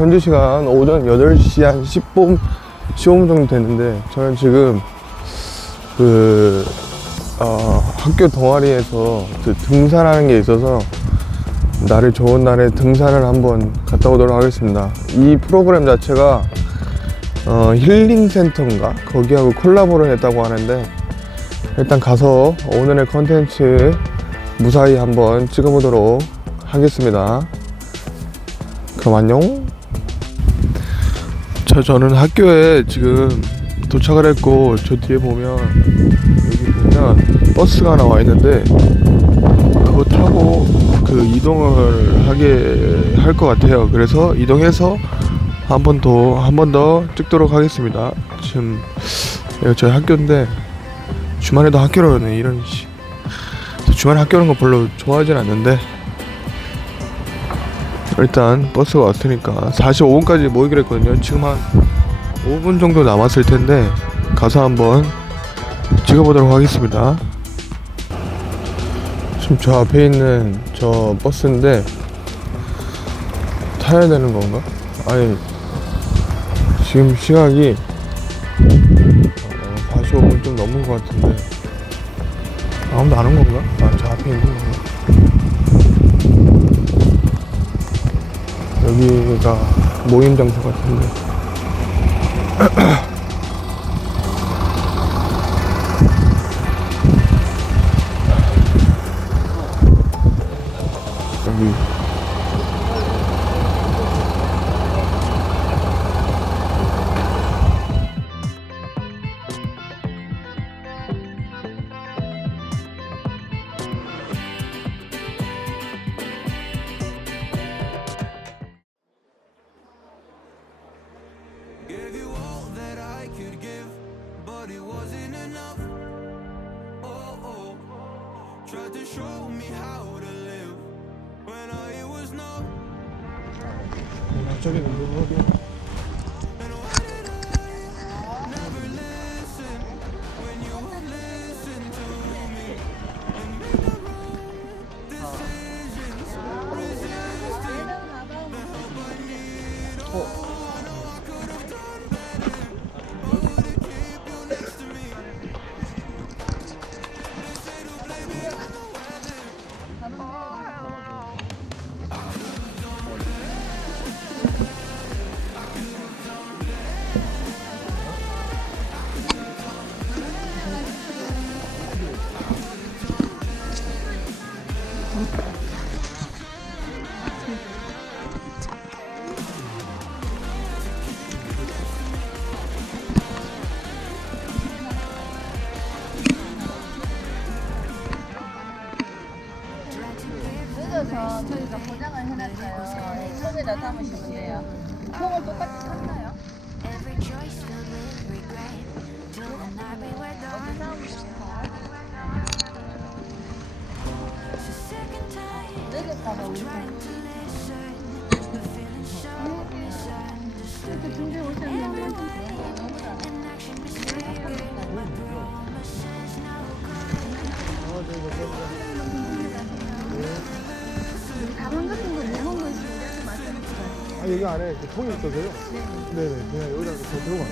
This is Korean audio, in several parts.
현재 시간 오전 8시 한 10분, 15분 정도 됐는데, 저는 지금 그, 어, 학교 동아리에서 그 등산하는 게 있어서 날이 좋은 날에 등산을 한번 갔다 오도록 하겠습니다. 이 프로그램 자체가 어, 힐링 센터인가? 거기하고 콜라보를 했다고 하는데 일단 가서 오늘의 컨텐츠 무사히 한번 찍어보도록 하겠습니다. 그럼 안녕. 자, 저는 학교에 지금 도착을 했고 저 뒤에 보면 여기 보면 버스가 나와 있는데 그거 타고 그 이동을 하게 할 것 같아요. 그래서 이동해서 한 번 더 한 번 더 찍도록 하겠습니다. 지금 여기 저희 학교인데 주말에도 학교로 오네 이런 씨. 주말에 학교 오는 거 별로 좋아하진 않는데 일단 버스가 왔으니까 45분까지 모이기로 했거든요. 지금 한 5분 정도 남았을 텐데 가서 한번 찍어보도록 하겠습니다. 지금 저 앞에 있는 저 버스인데 타야 되는 건가? 아니 지금 시각이 어, 45분 좀 넘은 것 같은데 아무도 안 온 건가? 아 저 앞에 있는 건가? 여기가 모임 장소 같은데 저기 통이 있어서요? 네 네 그냥 여기다 더 들어가요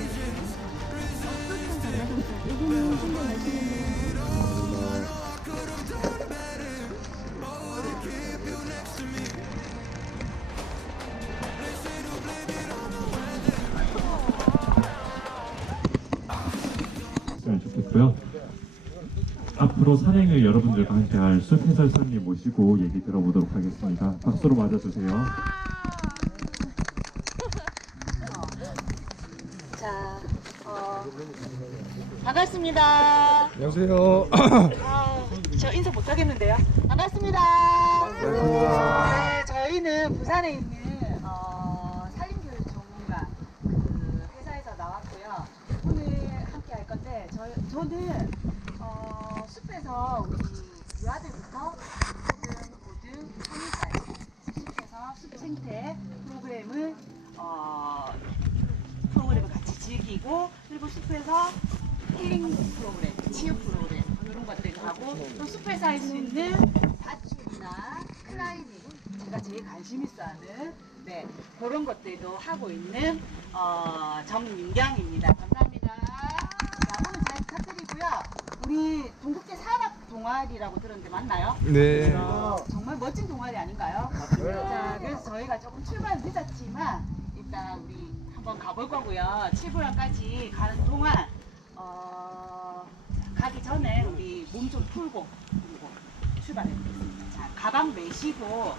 했으면 좋겠고요. 앞으로 산행을 여러분들과 함께 할 숲 해설사님 모시고 얘기 들어보도록 하겠습니다. 박수로 맞아주세요. 반갑습니다. 안녕하세요 아, 저 인사 못 하겠는데요. 반갑습니다. 네, 저희는 부산에 있는 어, 산림교육 전문가 그 회사에서 나왔고요. 오늘 함께 할 건데 저, 저는 어, 숲에서 우리 유아들부터 4등, 5등, 3등까지 숲에서 숲 생태 프로그램을 어, 프로그램을 같이 즐기고 그리고 숲에서 힐링 프로그램, 치유 프로그램 이런 것들을 하고 또 숲에서 할 수 있는 다출이나 클라이밍 제가 제일 관심 있어 하는 네, 그런 것들도 하고 있는 어, 정민경입니다. 감사합니다. 자, 오늘 잘 부탁드리고요. 우리 동국제 산악 동아리라고 들었는데 맞나요? 네. 어, 정말 멋진 동아리 아닌가요? 자, 그래서 저희가 조금 출발은 늦었지만 일단 우리 한번 가볼 거고요. 7부랑까지 가는 동안 어, 가기 전에 우리 몸 좀 풀고 그리고 출발해 보겠습니다. 자, 가방 메시고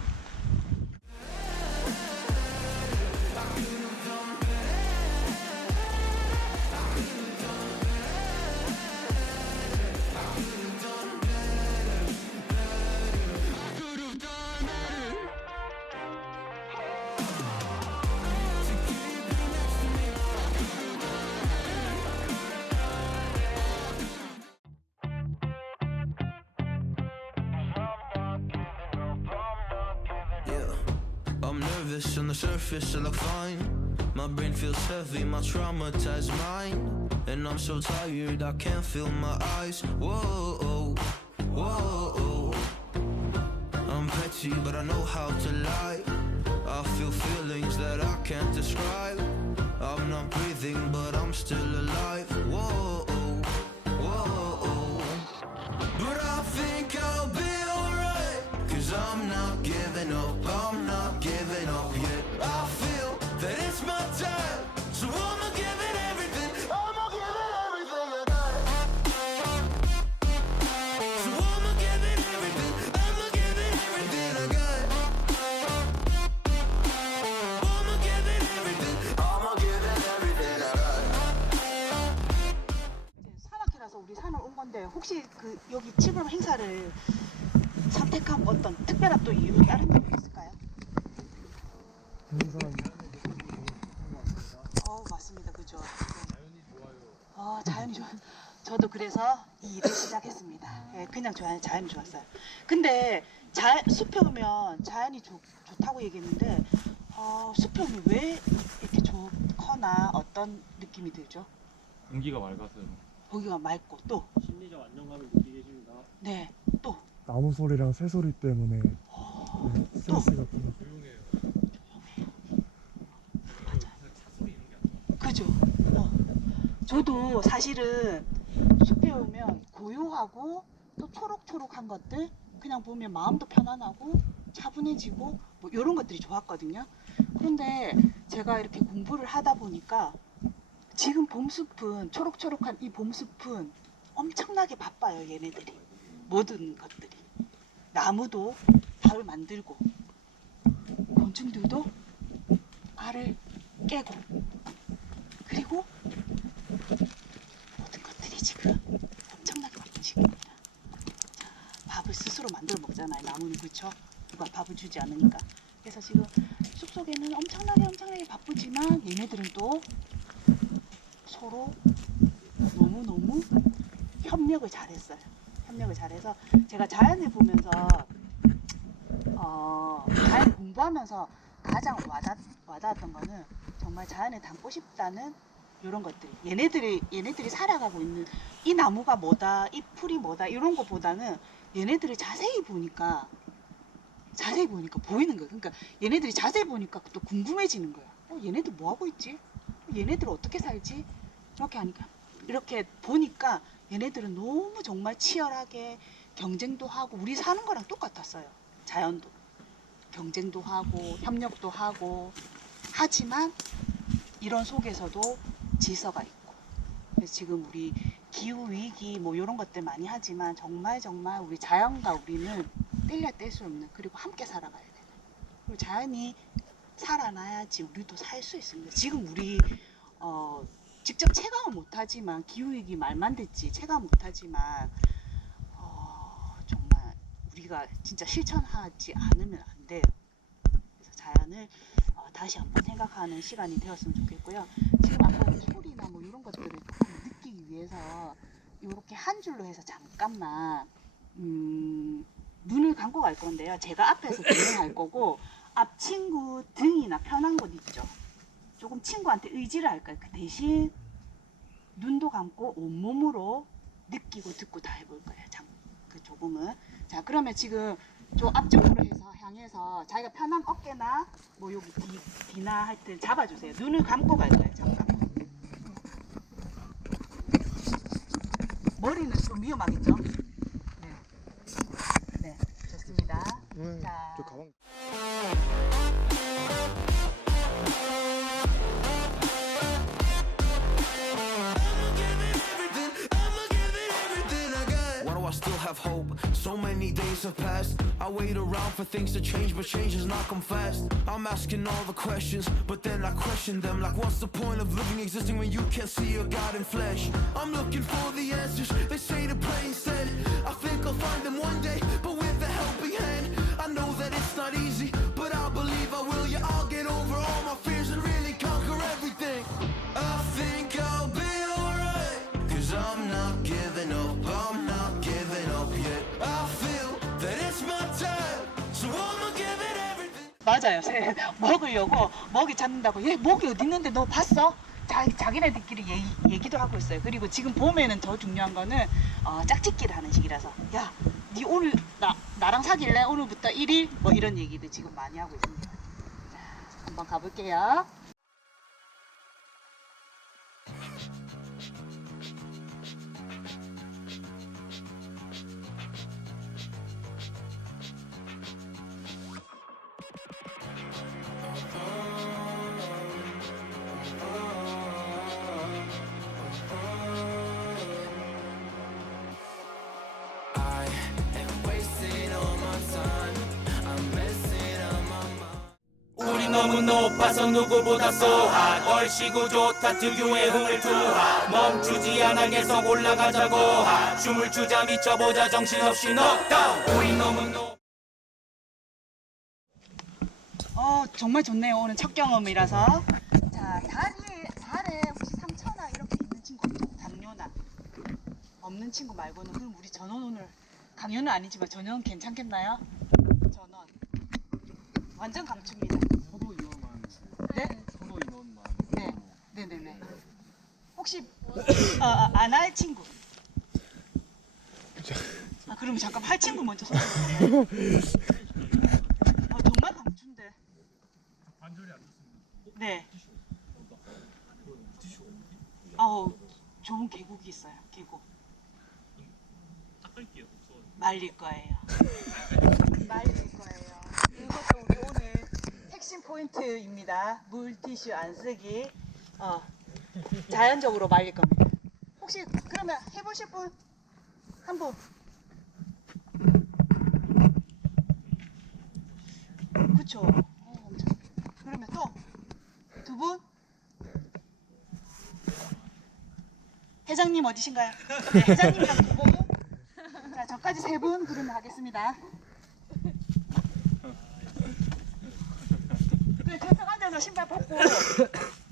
surface, I look fine. My brain feels heavy, my traumatized mind. And I'm so tired, I can't feel my eyes. Whoa, whoa. I'm petty, but I know how to lie. I feel feelings that I can't describe. 혹시 그 여기 치불 행사를 선택한 어떤 특별한 또 이유 다른 이유 있을까요? 어 맞습니다 그죠 자연이 좋아요 어 자연이 좋아 저도 그래서 이 일을 시작했습니다 예, 그냥 좋아요 자연이 좋았어요 근데 자, 숲에 오면 자연이 좋, 좋다고 얘기했는데 어, 숲에 오면 왜 이렇게 좋거나 어떤 느낌이 들죠? 공기가 맑아서요. 거기가 맑고 또 심리적 안정감을 느끼게 해줍니다. 네, 또 나무 소리랑 새 소리 때문에 네, 스트레스가 풀려. 그죠. 어. 저도 사실은 숲에 오면 고요하고 또 초록초록한 것들 그냥 보면 마음도 편안하고 차분해지고 뭐 이런 것들이 좋았거든요. 그런데 제가 이렇게 공부를 하다 보니까 지금 봄숲은 초록초록한 이 봄숲은 엄청나게 바빠요 얘네들이 모든 것들이 나무도 밥을 만들고 곤충들도 알을 깨고 그리고 모든 것들이 지금 엄청나게 바쁜 시기입니다. 자, 밥을 스스로 만들어 먹잖아요. 나무는 그렇죠? 누가 밥을 주지 않으니까. 그래서 지금 숲속에는 엄청나게 엄청나게 바쁘지만 얘네들은 또 서로 너무너무 협력을 잘했어요. 협력을 잘해서 제가 자연을 보면서 어, 자연 공부하면서 가장 와닿, 와닿았던 거는 정말 자연에 담고 싶다는 이런 것들. 얘네들이 얘네들이 살아가고 있는 이 나무가 뭐다, 이 풀이 뭐다 이런 것보다는 얘네들을 자세히 보니까 자세히 보니까 보이는 거예요. 그러니까 얘네들이 자세히 보니까 또 궁금해지는 거야. 어, 얘네들 뭐 하고 있지? 얘네들 어떻게 살지? 이렇게 하니까. 이렇게 보니까 얘네들은 너무 정말 치열하게 경쟁도 하고 우리 사는 거랑 똑같았어요. 자연도. 경쟁도 하고 협력도 하고. 하지만 이런 속에서도 질서가 있고. 그래서 지금 우리 기후 위기 뭐 이런 것들 많이 하지만 정말 정말 우리 자연과 우리는 뗄려 뗄 수 없는 그리고 함께 살아가야 되는 그리고 자연이 살아나야지 우리도 살 수 있습니다. 지금 우리 어 직접 체감은 못하지만 기후 위기 말만 듣지 체감 못하지만 어 정말 우리가 진짜 실천하지 않으면 안 돼요. 그래서 자연을 어, 다시 한번 생각하는 시간이 되었으면 좋겠고요. 지금 아까 그 소리나 뭐 이런 것들을 조금 느끼기 위해서 이렇게 한 줄로 해서 잠깐만 음, 눈을 감고 갈 건데요. 제가 앞에서 진행할 거고 앞 친구 등이나 편한 곳 있죠. 조금 친구한테 의지를 할까요? 그 대신 눈도 감고 온몸으로 느끼고 듣고 다 해볼 거예요. 장, 그 조금은. 자, 그러면 지금 저 앞쪽으로 해서 향해서 자기가 편한 어깨나 뭐 여기 뒤, 뒤나 하여튼 잡아주세요. 눈을 감고 갈 거예요. 잠깐. 머리는 좀 위험하겠죠? 네. 네, 좋습니다. 자. Have hope? So many days have passed. I wait around for things to change, but change has not come fast. I'm asking all the questions, but then I question them. Like, what's the point of living, existing when you can't see your God in flesh? I'm looking for the answers. They say to pray instead. I think I'll find them one day, but with a helping hand. I know that it's not easy, 맞아요. 새 먹으려고 먹이 찾는다고 얘 먹이 어디 있는데 너 봤어? 자, 자기네들끼리 얘기, 얘기도 하고 있어요. 그리고 지금 봄에는 더 중요한 거는 어, 짝짓기를 하는 시기라서 야, 니 오늘 나, 나랑 사귈래? 오늘부터 1일? 뭐 이런 얘기도 지금 많이 하고 있습니다. 자, 한번 가볼게요. 높아서 누구보다 쏘아 얼씨구 좋다 특유의 흥을 투하 멈추지 않아 계속 올라가자고 하 춤을 추자 미쳐보자 정신없이 넉다운 우리 너무 높 어, 정말 좋네요. 오늘 첫 경험이라서. 자, 다리에, 살에 혹시 상처나 이렇게 있는 친구 없죠? 당뇨나. 없는 친구 말고는 그럼 우리 전원 오늘 강요는 아니지만 전원 괜찮겠나요? 전원. 완전 강추입니다. 네? 서도 인원만 네. 네네네. 혹시 어, 어, 안할 친구? 아, 그러면 잠깐 할 친구 먼저 손 들어주세요. 아, 정말 강추인데. 관절이 안 좋습니다. 네. 아우 좋은 계곡이 있어요. 계곡 닦을게요. 말릴 거예요. 말릴 거예요. 이것도 우리 오늘 핵심 포인트입니다. 물티슈 안 쓰기. 어 자연적으로 말릴 겁니다. 혹시 그러면 해보실 분? 한 분? 그쵸. 그러면 또 두 분? 회장님 어디신가요? 네, 회장님이랑 두 분. 자, 저까지 세 분 부르면 하겠습니다. 신발 벗고.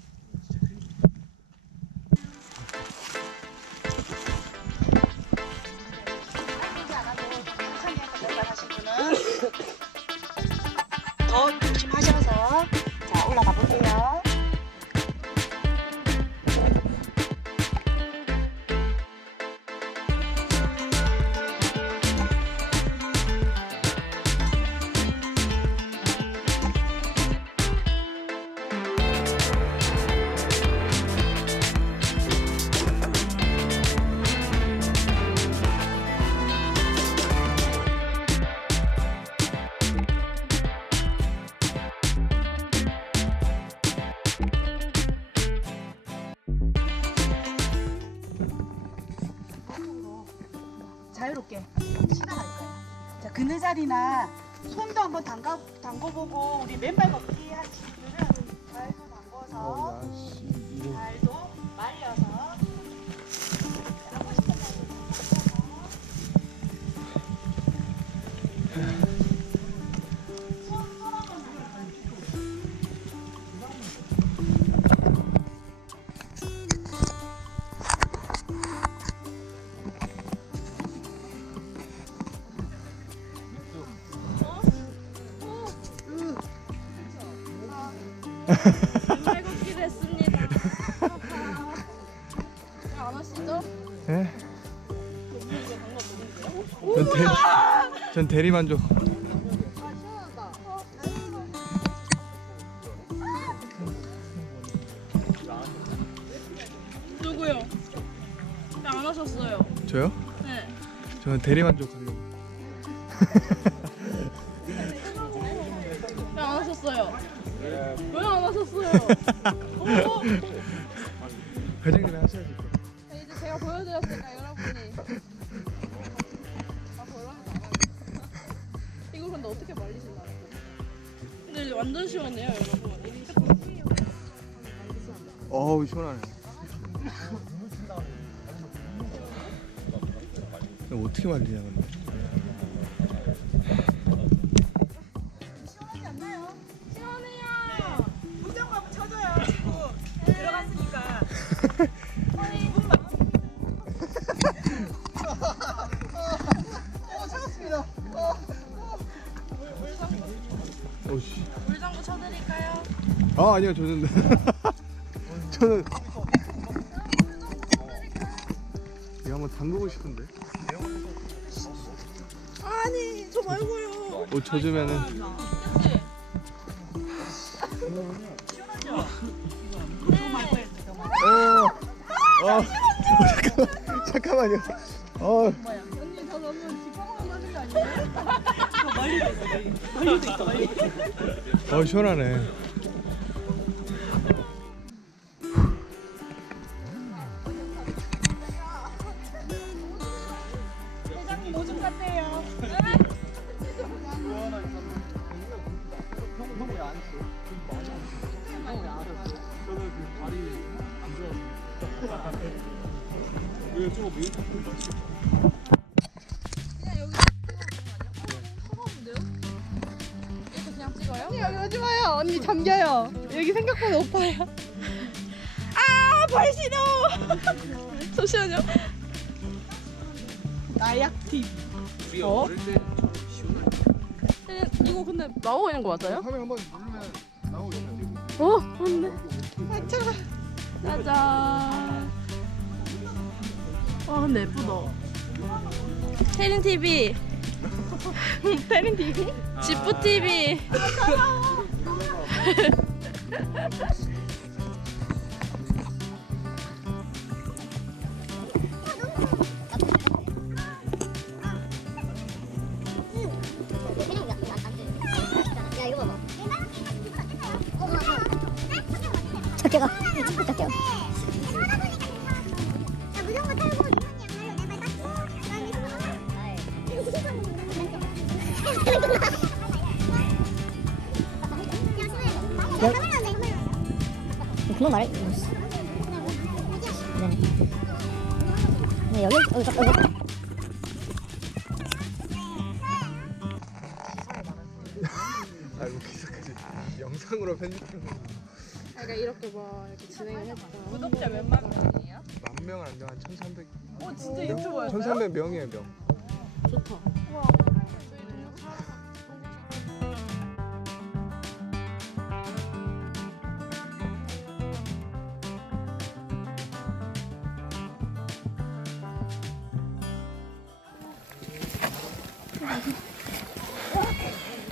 완전 대리만족. 누구요? 안 하셨어요. 저요? 네. 저는 대리만족 하려고. 안 하셨어요. 왜 안 하셨어요? 어? 아 아니요 저는 저는 이거 한번 담그고 싶은데. 아니 저 말고요 옷 젖으면은? 어. 어. 잠깐만 잠깐만요. 어. 언니 저 너무 뒷방만 하는 거 아니에요? 어 시원하네. 찍어요? 언니 잠겨요 여기 생각보다 높아요 아발 시려 잠시만요 나약 팁. 어? 이거 근데 나오고 있는 거 맞아요? 화면 한번 누르면 나오겠네. 어 맞네 아 차가 짜잔 와 근데 예쁘다. 태린 TV 태린 TV 지프 TV 1,300. 어 진짜 유튜버였어요? 1,300 명이에요 명. 좋다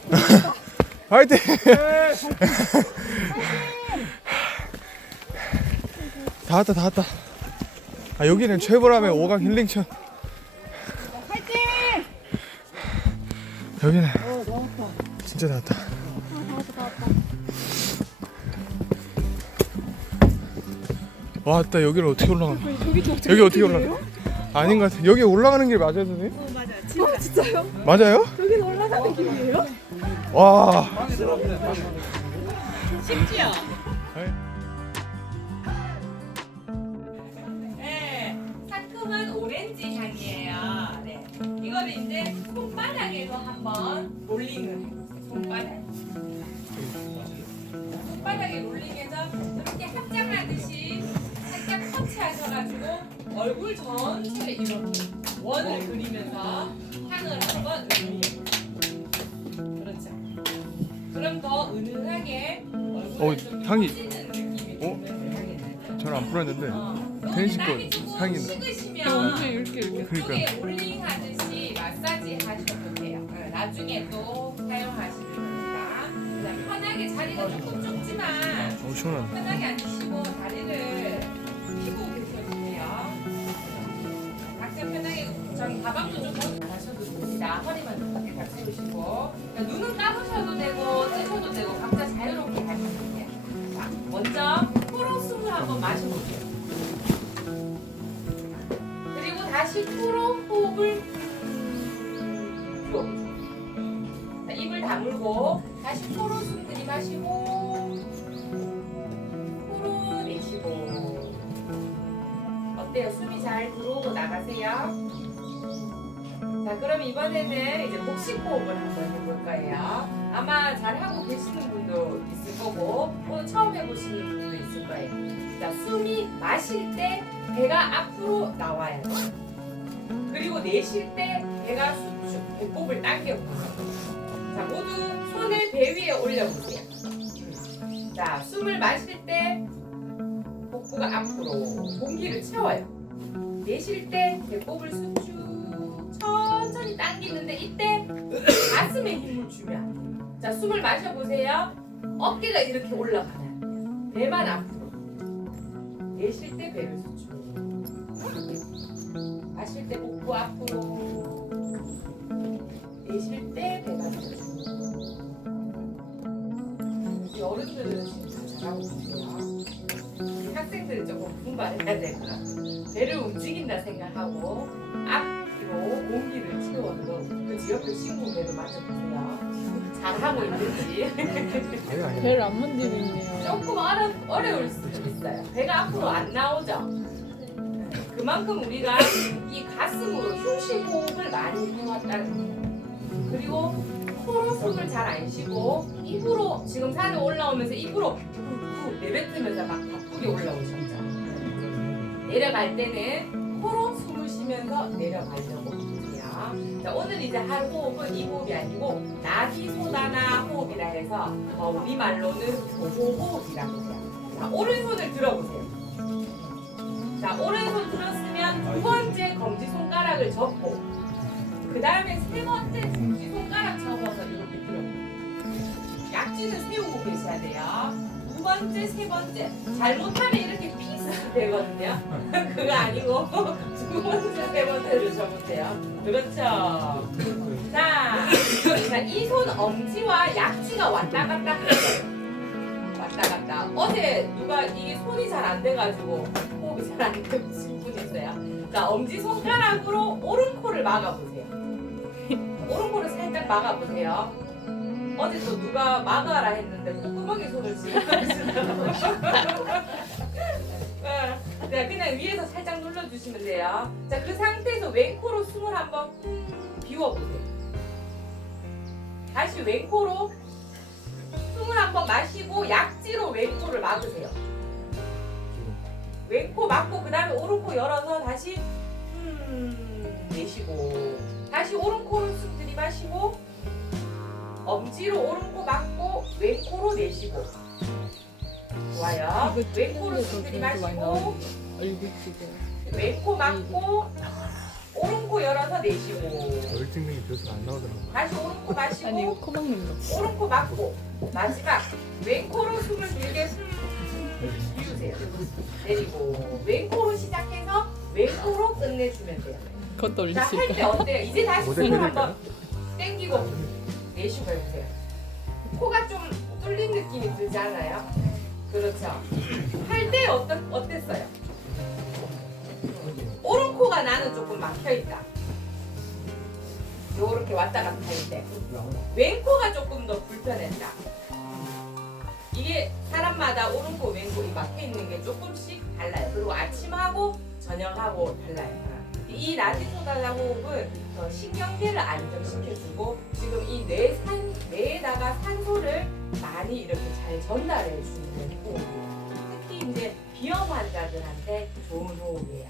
화이팅! 다 왔다 다 왔다. 아 여기는 최보람의 5강 힐링천. 화이팅! 여기는 진짜 다 왔다. 와, 나 여기를 어떻게 올라가? 여기 어떻게 올라가? 아닌 것 같아. 여기 올라가는 길 맞아요, 선생님? 어, 맞아. 진짜. 진짜요? 맞아요? 여긴 올라가는 길이에요? 와. 심지어. 롤링을. 손바닥. 손바닥에 롤링해서 이렇게 합장하듯이 살짝 터치하셔가지고 얼굴 전체를 이렇게 원을 그리면서 향을 한번. 그렇죠. 그럼 더 은은하게 얼굴에 어, 좀 향이- 퍼지는 느낌이 어? 저는 안 어, 테니스 거 땀이 조금 향이 나. 식으시면 이렇게 이렇게 그러니까. 속에 올링 하듯이 마사지 하셔도. 어, 나중에 또 사용하시면 됩니다. 그다음 편하게 자리가 조금 좁지만 어 시원하네. 편하게 앉으시고 다리를 펴고 계셔주세요. 가방도 좀 가셔도 됩니다. 허리만 좀딱 세우시고 자, 눈은 감으셔 나가세요? 자 그럼 이번에는 이제 복식 호흡을 한번 해볼 거예요. 아마 잘 하고 계시는 분도 있을 거고 오늘 처음 해보시는 분도 있을 거예요. 자 숨이 마실 때 배가 앞으로 나와요. 그리고 내쉴 때 배가 수축, 배꼽을 당겨보세요. 자 모두 손을 배 위에 올려보세요. 자 숨을 마실 때 복부가 앞으로 공기를 채워요. 내쉴 때 배꼽을 수축 천천히 당기는데 이때 가슴에 힘을 주면 자 숨을 마셔보세요. 어깨가 이렇게 올라가요. 배만 앞으로. 내쉴 때 배를 수축. 마실 때 복부 앞으로. 내쉴 때 배가 수축. 어른들은 지금 잘하고 계세요. 우리 학생들은 조금 분발해야 될 것 같아요. 배를 움직인다 생각하고 앞뒤로 공기를 채워도 그 옆에 친구 배를 만져보세요. 잘하고 있는지 배를 안 만지겠네요. 조금 어려, 어려울 수도 있어요. 배가 앞으로 안 나오죠. 그만큼 우리가 이 가슴으로 휴식 호흡을 많이 해왔다는 거예요. 그리고 코로 숨을 잘 안 쉬고 입으로 지금 산에 올라오면서 입으로 후 내뱉으면서 막 바쁘게 올라오셨죠. 내려갈 때는 코로 숨을 쉬면서 내려가려고 해요. 자, 오늘 이제 할 호흡은 이 호흡이 아니고 나비소다나 호흡이라 해서 어, 우리 말로는 보호호흡이라고. 자, 오른손을 들어보세요. 자, 오른손 들었으면 두 번째 검지 손가락을 접고 그 다음에 세 번째 검지 손가락 접어서 이렇게 들어보세요. 약지는 세우고 계셔야 돼요. 두 번째, 세 번째. 잘못하면 이렇게 피스 되거든요. 그거 아니고 두 번째, 세 번째를 접으세요. 그렇죠. 자, 이 손 엄지와 약지가 왔다 갔다 해요. 왔다 갔다. 어제 누가 이게 손이 잘 안 돼가지고 호흡이 잘 안 되신 분 있어요. 자, 엄지 손가락으로 오른 코를 막아보세요. 오른 코를 살짝 막아보세요. 어제 또 누가 막아라 했는데 콧구멍에 손을 지금 자, 그냥 위에서 살짝 눌러주시면 돼요. 자, 그 상태에서 왼코로 숨을 한번 음, 비워보세요. 다시 왼코로 숨을 한번 마시고 약지로 왼코를 막으세요. 왼코 막고 그 다음에 오른코 열어서 다시 음 내쉬고 다시 오른코로 숨 들이마시고 엄지로 오른코 막고 왼코로 내쉬고 좋아요. 왼코로 숨 들이마시고 나오는데 얼굴 지금. 왼코 막고 오른코 열어서 내쉬고 게 그래서 안 나오더라고요. 다시 오른코 마시고 아니 코 막는 거. 오른코 막고 마지막 왼코로 숨을 길게 비우세요. 내리고 왼코로 시작해서 왼코로 끝내주면 돼요. 그것도 올릴 자수할 때? 어때요? 이제 다시 모델 숨을? 한번 땡기고 내쉬고 해보세요. 코가 좀 뚫린 느낌이 들지 않아요? 그렇죠. 할 때 어떠, 어땠어요? 오른코가 나는 조금 막혀있다. 요렇게 왔다 갔다 할 때. 왼코가 조금 더 불편했다. 이게 사람마다 오른코, 왼코 이 막혀 있는 게 조금씩 달라요. 그리고 아침하고 저녁하고 달라요. 이 라디소달라 호흡은 어, 신경계를 안정시켜주고 지금 이 뇌 산 뇌에다가 산소를 많이 이렇게 잘 전달해 주는 호흡이에요. 특히 이제 비염 환자들한테 좋은 호흡이에요.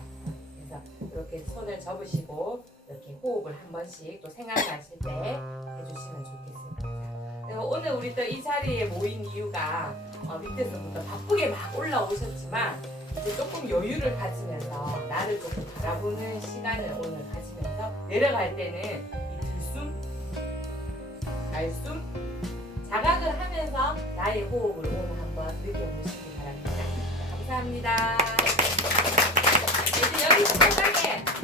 그래서 이렇게 손을 접으시고 이렇게 호흡을 한 번씩 또 생각나실 때 해주시면 좋겠습니다. 오늘 우리 또 이 자리에 모인 이유가 어, 밑에서부터 바쁘게 막 올라오셨지만 이제 조금 여유를 가지면서 나를 조금 바라보는 시간을 오늘 가지면서 내려갈 때는 이 들숨, 날숨, 자각을 하면서 나의 호흡을 오늘 한번 느껴보시기 바랍니다. 감사합니다. 이제 여기 시작하게.